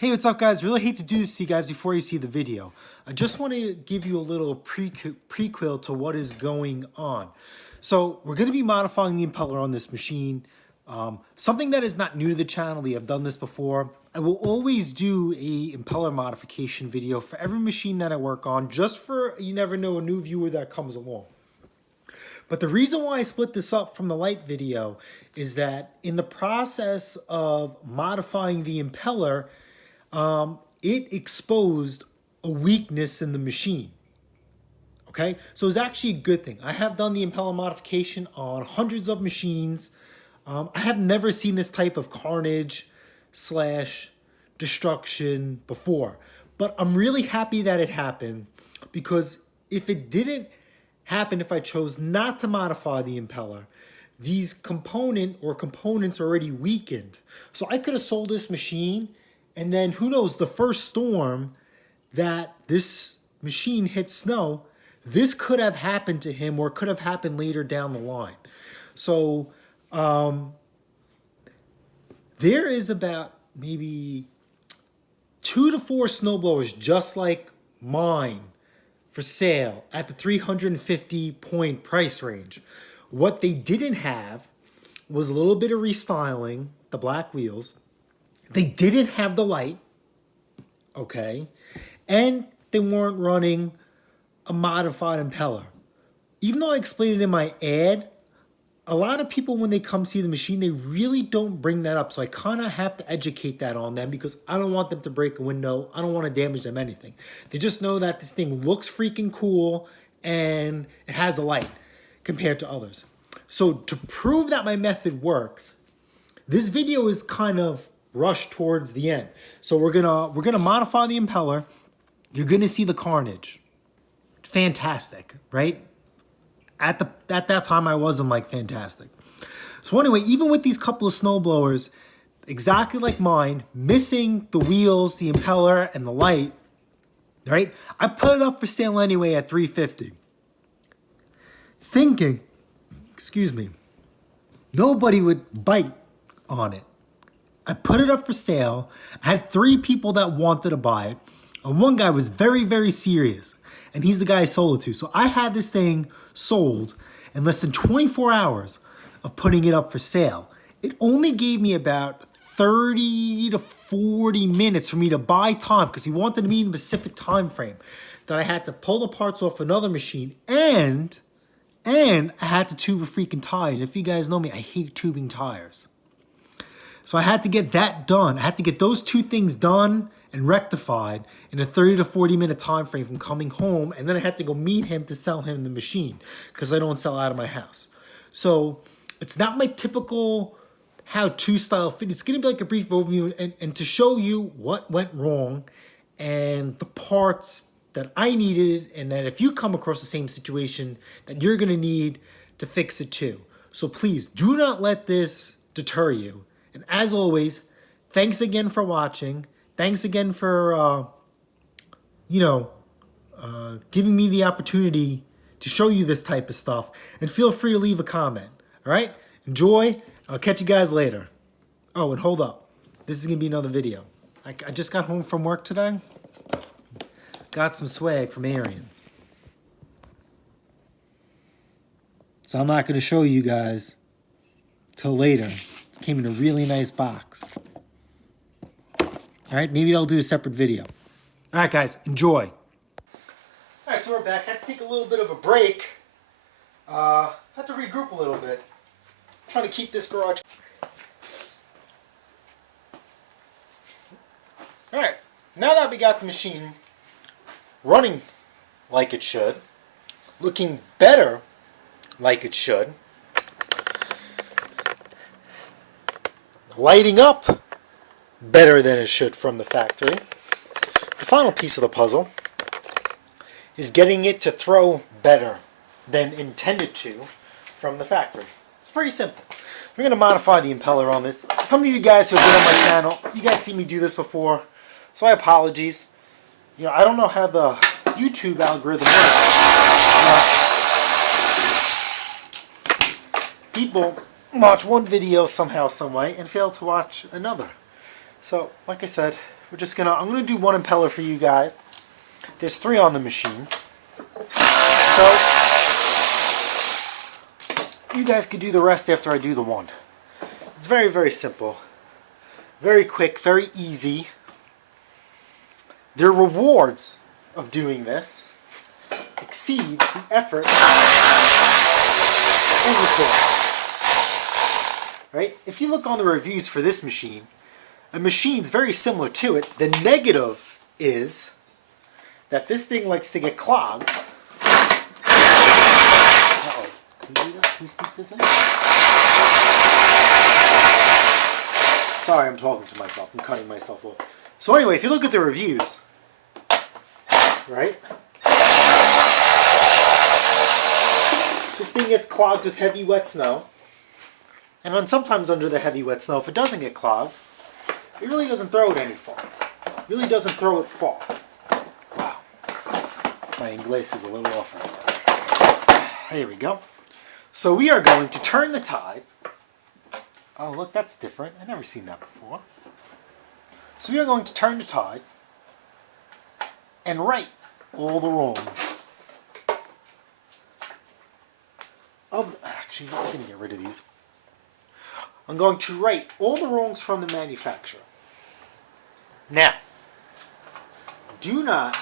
Hey, what's up guys? Really hate to do this to you guys before you see the video. I just want to give you a little prequel to what is going on. So we're going to be modifying the impeller on this machine. Something that is not new to the channel. We have done this before. I will always do a impeller modification video for every machine that I work on, just for, you never know, a new viewer that comes along. But the reason why I split this up from the light video is that in the process of modifying the impeller, it exposed a weakness in the machine. Okay, so it's actually a good thing. I have done the impeller modification on hundreds of machines. I have never seen this type of carnage / destruction before, but I'm really happy that it happened, because if it didn't happen, if I chose not to modify the impeller, these components are already weakened. So I could have sold this machine, and then who knows, the first storm that this machine hit snow, this could have happened to him, or it could have happened later down the line. So there is about maybe 2 to 4 snowblowers just like mine for sale at the 350 point price range. What they didn't have was a little bit of restyling, the black wheels. They didn't have the light, okay? And they weren't running a modified impeller. Even though I explained it in my ad, a lot of people, when they come see the machine, they really don't bring that up. So I kind of have to educate that on them, because I don't want them to break a window. I don't want to damage them anything. They just know that this thing looks freaking cool and it has a light compared to others. So to prove that my method works, this video is kind of rushed towards the end. So we're gonna modify the impeller. You're gonna see the carnage. Fantastic, right? At that time, I wasn't like fantastic. So anyway, even with these couple of snowblowers, exactly like mine, missing the wheels, the impeller, and the light, right? I put it up for sale anyway at $350. Thinking, excuse me, nobody would bite on it. I put it up for sale. I had 3 people that wanted to buy it, and one guy was very, very serious. And he's the guy I sold it to. So I had this thing sold in less than 24 hours of putting it up for sale. It only gave me about 30 to 40 minutes for me to buy time, because he wanted me in a specific time frame that I had to pull the parts off another machine, and I had to tube a freaking tire. And if you guys know me, I hate tubing tires. So I had to get that done. I had to get those 2 things done and rectified in a 30 to 40 minute time frame from coming home, and then I had to go meet him to sell him the machine, because I don't sell out of my house. So it's not my typical how-to style fit. It's going to be like a brief overview and to show you what went wrong and the parts that I needed, and that if you come across the same situation, that you're going to need to fix it too. So please do not let this deter you. And as always, thanks again for watching. Thanks again for, giving me the opportunity to show you this type of stuff. And feel free to leave a comment, all right? Enjoy. I'll catch you guys later. Oh, and hold up. This is going to be another video. I just got home from work today. Got some swag from Arians. So I'm not going to show you guys till later. It came in a really nice box. All right, maybe I'll do a separate video. All right, guys, enjoy. All right, so we're back. Had to take a little bit of a break. Had to regroup a little bit. I'm trying to keep this garage. All right, now that we got the machine running like it should, looking better like it should, lighting up better than it should from the factory, the final piece of the puzzle is getting it to throw better than intended to from the factory. It's pretty simple. We're going to modify the impeller on this. Some of you guys who have been on my channel, you guys see me do this before, so I apologize. I don't know how the YouTube algorithm works. People watch one video somehow, some way, and fail to watch another. So, like I said, I'm gonna do one impeller for you guys. There's 3 on the machine. So you guys could do the rest after I do the one. It's very, very simple. Very quick, very easy. The rewards of doing this exceeds the effort and the cost. Right? If you look on the reviews for this machine, a machine's very similar to it. The negative is that this thing likes to get clogged. Uh-oh. Can you do this? Can you sneak this in? Sorry, I'm talking to myself. I'm cutting myself off. So anyway, if you look at the reviews, right? This thing gets clogged with heavy wet snow. And then sometimes under the heavy wet snow, if it doesn't get clogged, it really doesn't throw it any far. It really doesn't throw it far. Wow. My English is a little off right now. There we go. So we are going to turn the tide. Oh, look, that's different. I've never seen that before. So we are going to turn the tide and right all the wrongs. Actually, I'm going to get rid of these. I'm going to right all the wrongs from the manufacturer. Now, do not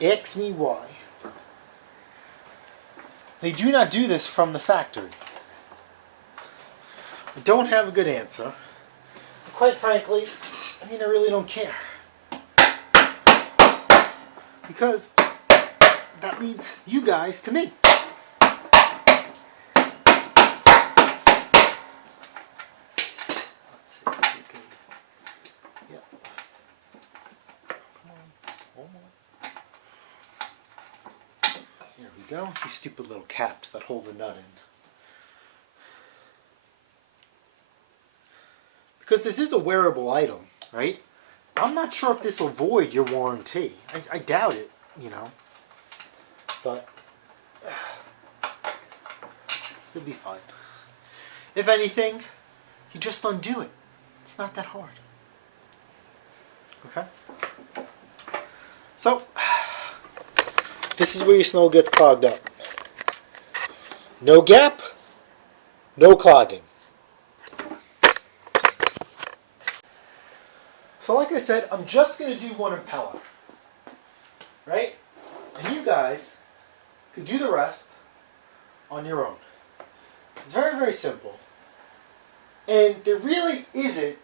ask me why. They do not do this from the factory. I don't have a good answer. Quite frankly, I really don't care. Because that leads you guys to me. Let's see if we can... Yep. Come on. One more. Here we go. These stupid little caps that hold the nut in. Because this is a wearable item, right? I'm not sure if this will void your warranty. I doubt it, But it'll be fine. If anything, you just undo it. It's not that hard. Okay? So, this is where your snow gets clogged up. No gap, no clogging. So like I said, I'm just going to do one impeller, right? And you guys could do the rest on your own. It's very, very simple. And there really isn't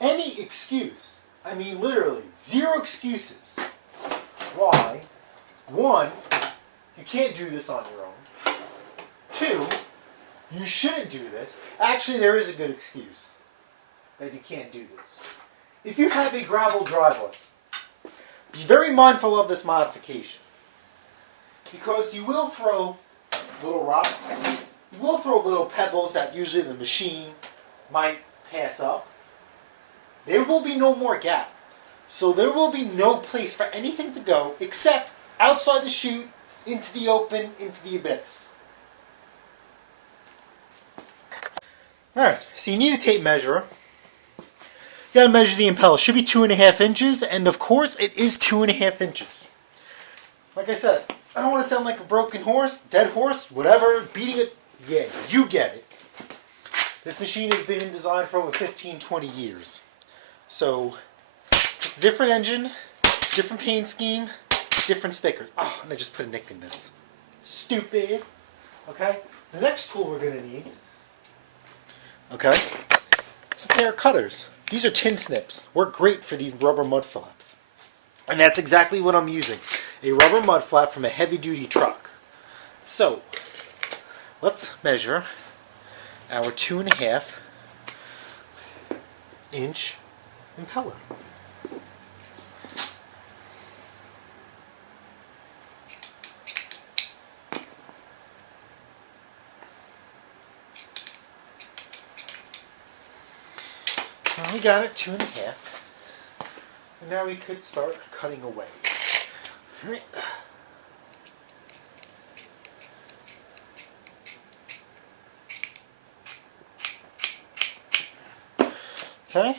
any excuse. Literally, 0 excuses why, 1, you can't do this on your own. 2, you shouldn't do this. Actually, there is a good excuse that you can't do this. If you have a gravel driveway, be very mindful of this modification. Because you will throw little rocks, you will throw little pebbles that usually the machine might pass up. There will be no more gap. So there will be no place for anything to go except outside the chute, into the open, into the abyss. Alright, so you need a tape measure. You gotta measure the impeller. It should be 2.5 inches, and of course it is 2.5 inches. Like I said, I don't want to sound like a broken horse, dead horse, whatever, beating it. Yeah, you get it. This machine has been in design for over 15, 20 years. So, just a different engine, different paint scheme, different stickers. Oh, and I just put a nick in this. Stupid. Okay? The next tool we're gonna need, okay, is a pair of cutters. These are tin snips. Work great for these rubber mud flaps. And that's exactly what I'm using. A rubber mud flap from a heavy-duty truck. So, let's measure our 2.5 inch impeller. We got it 2.5, and now we could start cutting away. All right. Okay.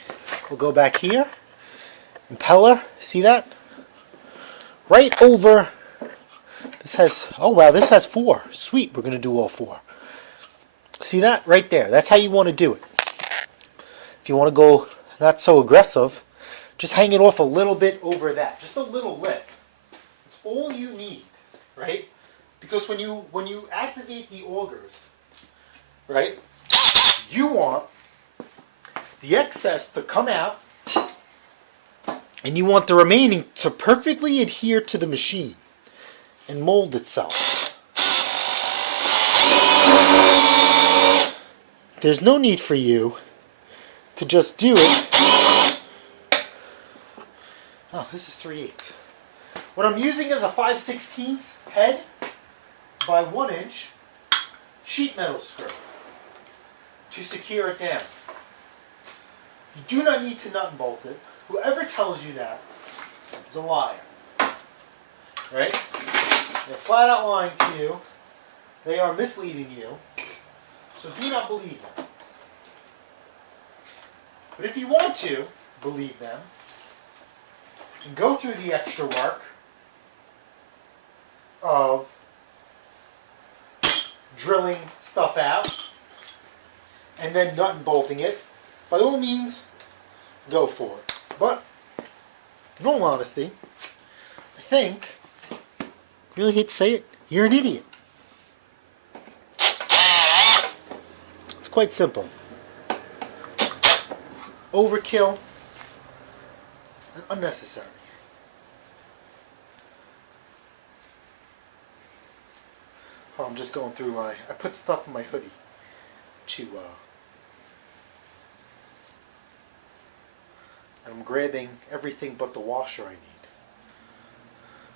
We'll go back here. Impeller, see that? Right over, this has, oh wow, this has 4. Sweet, we're going to do all 4. See that? Right there. That's how you want to do it. If you want to go not so aggressive, just hang it off a little bit over that. Just a little lip. It's all you need, right? Because when you activate the augers, right, you want the excess to come out, and you want the remaining to perfectly adhere to the machine and mold itself. There's no need for you to just do it. Oh, this is 3/8. What I'm using is a 5/16 head by 1 inch sheet metal screw to secure it down. You do not need to nut and bolt it. Whoever tells you that is a liar. Right? They're flat out lying to you. They are misleading you. So do not believe them. But if you want to believe them, and go through the extra work of drilling stuff out and then nut and bolting it, by all means, go for it. But, in all honesty, I think, really hate to say it, you're an idiot. It's quite simple. Overkill and unnecessary. Oh, I'm just going through I put stuff in my hoodie to, and I'm grabbing everything but the washer I need.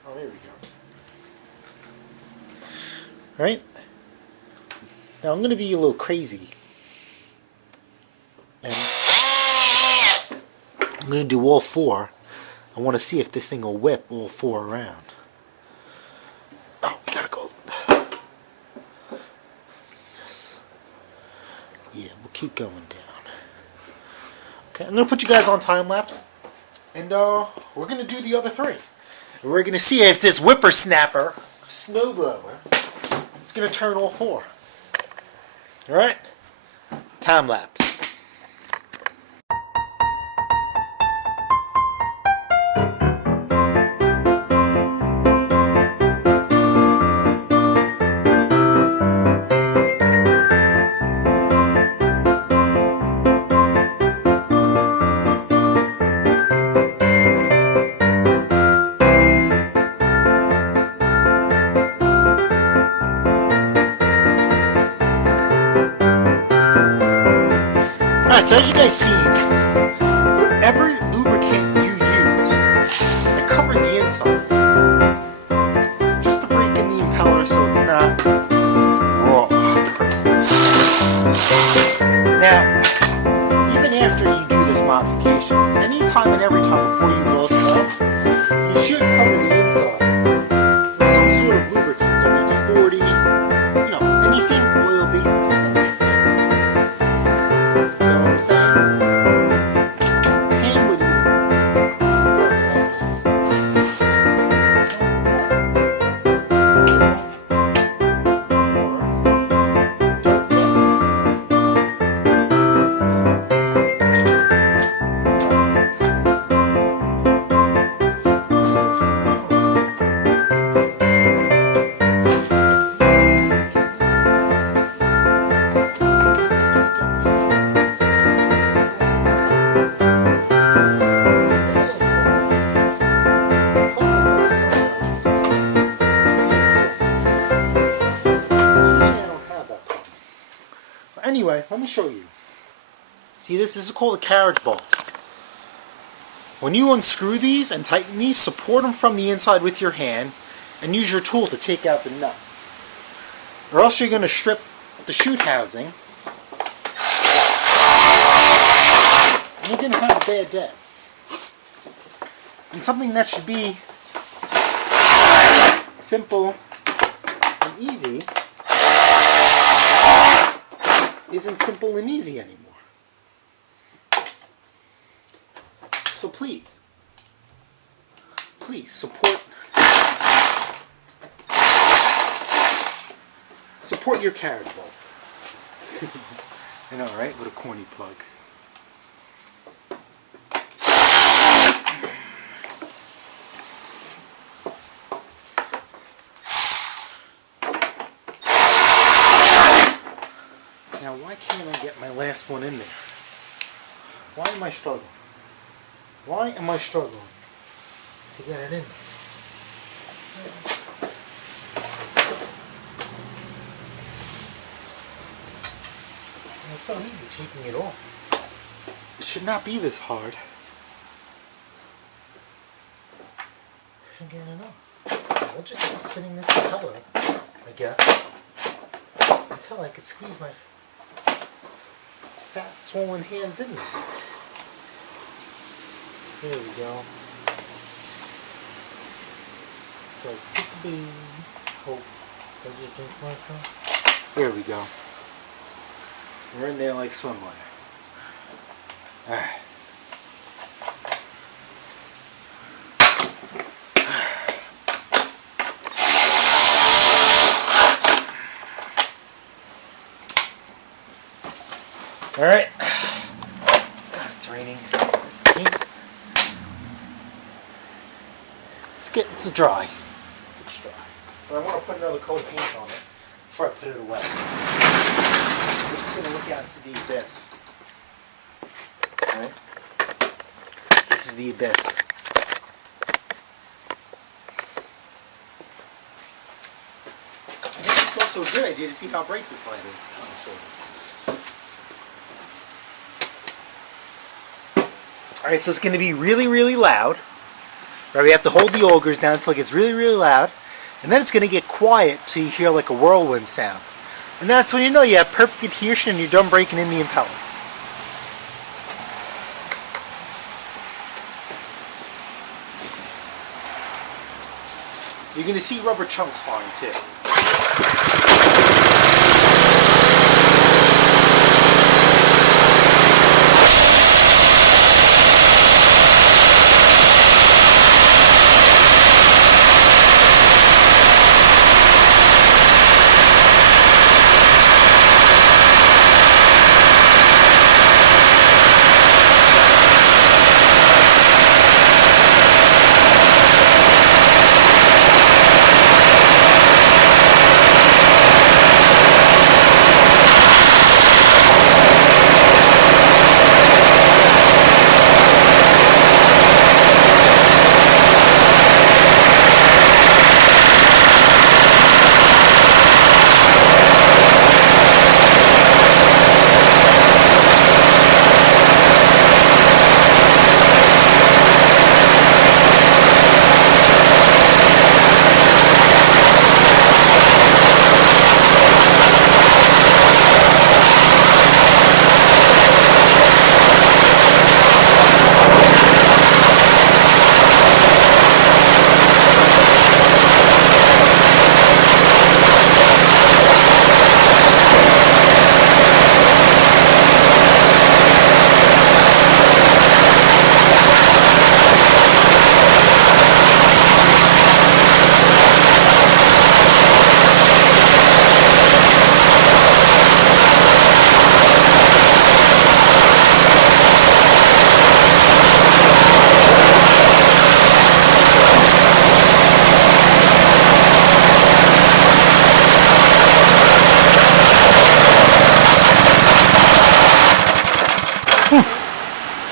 Oh, there we go. Right? Now I'm going to be a little crazy. And I'm going to do all 4. I want to see if this thing will whip all 4 around. Oh, we got to go. Yeah, we'll keep going down. Okay, I'm going to put you guys on time lapse. And we're going to do the other 3. And we're going to see if this whippersnapper snowblower is going to turn all 4. Alright? Time lapse. Alright, so as you guys see, whatever lubricant you use, I cover the inside. Just to break in the impeller so it's not raw. Now, even after you do this modification, anytime and every time before you blow snow, you should cover the inside with some sort of lubricant, WD-40, you know, anything oil-based. Anyway, let me show you. See this? This is called a carriage bolt. When you unscrew these and tighten these, support them from the inside with your hand and use your tool to take out the nut. Or else you're going to strip the chute housing and you're going to have a bad day. And something that should be simple and easy isn't simple and easy anymore. So please support your carriage bolts. I know, right? What a corny plug. Now, why can't I get my last one in there? Why am I struggling? Why am I struggling to get it in there? It's so easy taking it off. It should not be this hard. Again, I'll just keep spinning this impeller, I guess, until I could squeeze my fat, swollen hands in there. There we go. It's like peekaboo. Oh, did I just drink myself? There we go. We're in there like swimwear. Alright. Alright. God, it's raining. That's the heat. It's dry. It's dry. But I want to put another coat of paint on it before I put it away. I'm just going to look out into the abyss. Alright? This is the abyss. I think it's also a good idea to see how bright this light is. Alright, so it's going to be really, really loud. Right, we have to hold the augers down until it gets really, really loud. And then it's going to get quiet so you hear like a whirlwind sound. And that's when you know you have perfect adhesion and you're done breaking in the impeller. You're going to see rubber chunks flying too.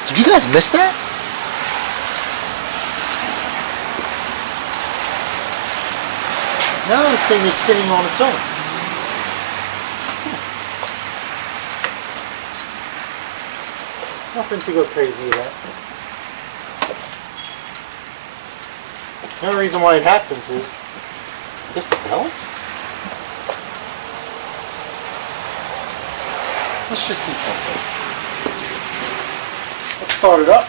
Did you guys miss that? Now this thing is spinning on its own. Nothing to go crazy about. The only reason why it happens is, I guess the belt? Let's just see something. Let's start it up.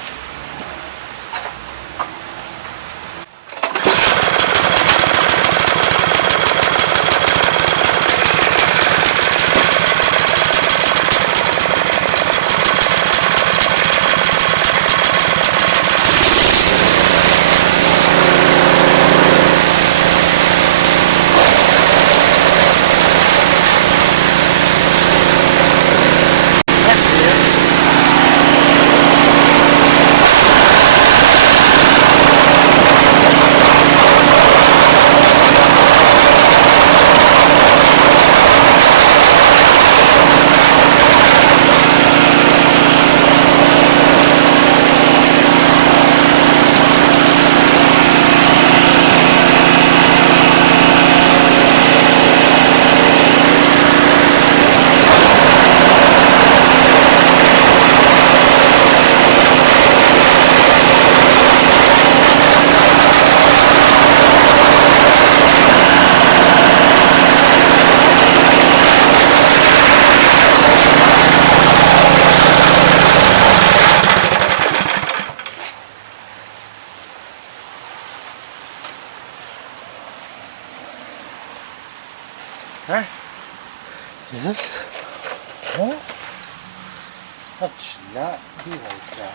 Alright. Is this off? That should not be like that.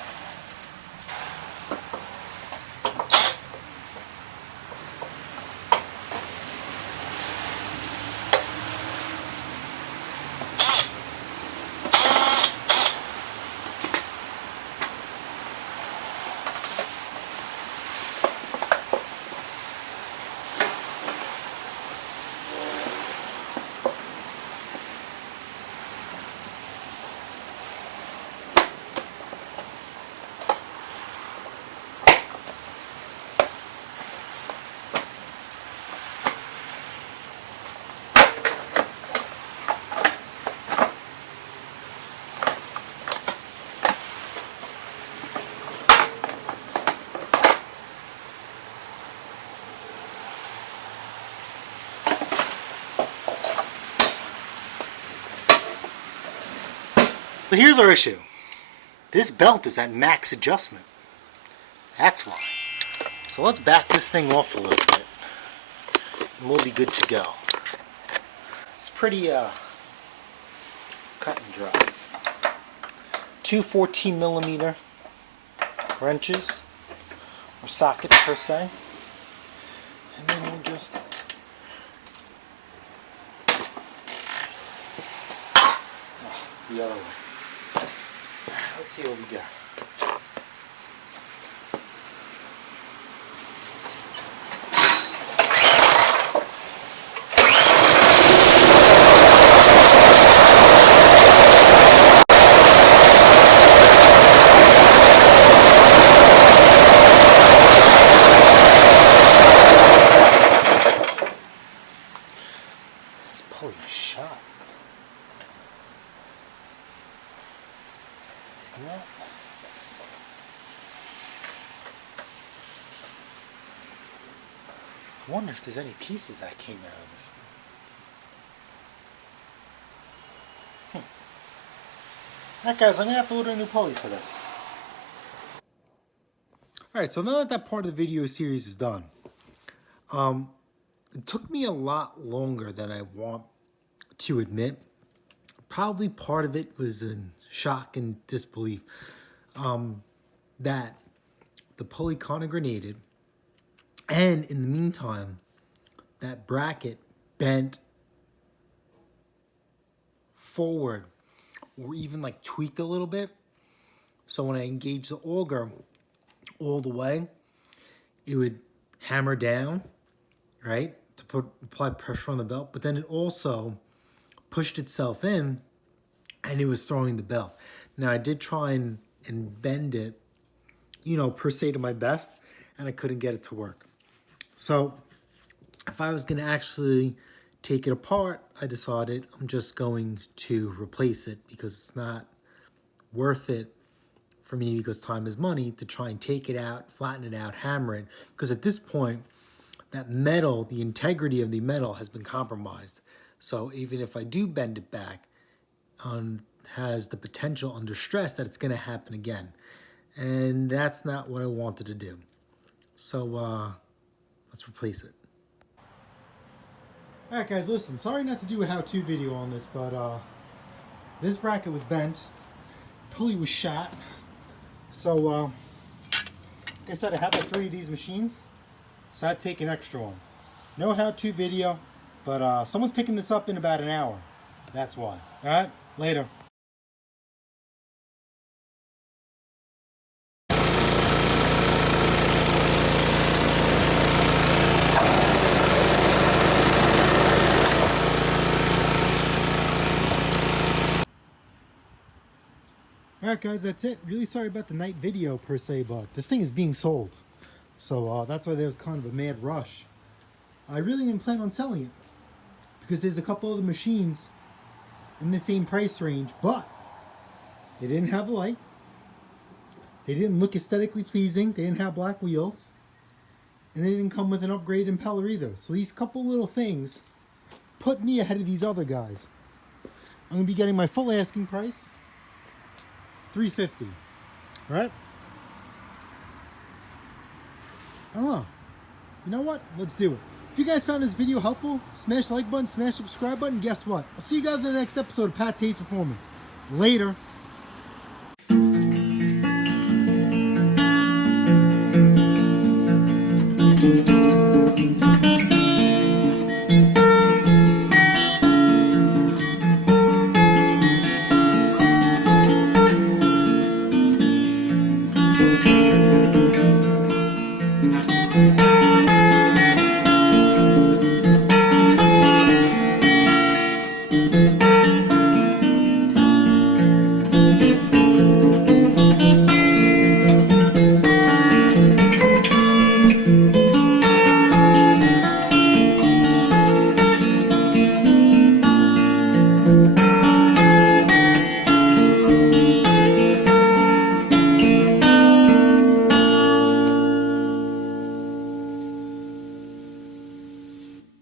But here's our issue. This belt is at max adjustment. That's why. So let's back this thing off a little bit, and we'll be good to go. It's pretty cut and dry. Two 14mm wrenches, or sockets per se. And then we'll just the other way. Let's see what we got. This pulley is shot. See that? I wonder if there's any pieces that came out of this thing. Alright guys, I'm going to have to order a new pulley for this. Alright, so now that part of the video series is done, it took me a lot longer than I want to admit. Probably part of it was in shock and disbelief that the pulley kind of grenaded, and in the meantime that bracket bent forward or even like tweaked a little bit. So when I engaged the auger all the way, it would hammer down, right, to apply pressure on the belt, but then it also pushed itself in and it was throwing the belt. Now I did try and bend it, you know, per se to my best, and I couldn't get it to work. So if I was gonna actually take it apart, I decided I'm just going to replace it because it's not worth it for me, because time is money, to try and take it out, flatten it out, hammer it, because at this point that metal, the integrity of the metal has been compromised. So even if I do bend it back, has the potential under stress that it's going to happen again. And that's not what I wanted to do. So let's replace it. Alright guys, listen, sorry not to do a how-to video on this, but this bracket was bent, pulley was shot. So like I said, I have like 3 of these machines, so I had to take an extra one. No how-to video, but someone's picking this up in about an hour. That's why. Alright, later. Alright guys, that's it. Really sorry about the night video per se, but this thing is being sold. So that's why there was kind of a mad rush. I really didn't plan on selling it, because there's a couple other machines in the same price range, but they didn't have a light. They didn't look aesthetically pleasing. They didn't have black wheels. And they didn't come with an upgraded impeller either. So these couple little things put me ahead of these other guys. I'm going to be getting my full asking price, $350. All right? I don't know. You know what? Let's do it. If you guys found this video helpful, smash the like button, smash the subscribe button. Guess what? I'll see you guys in the next episode of PATTAY'S Performance. Later.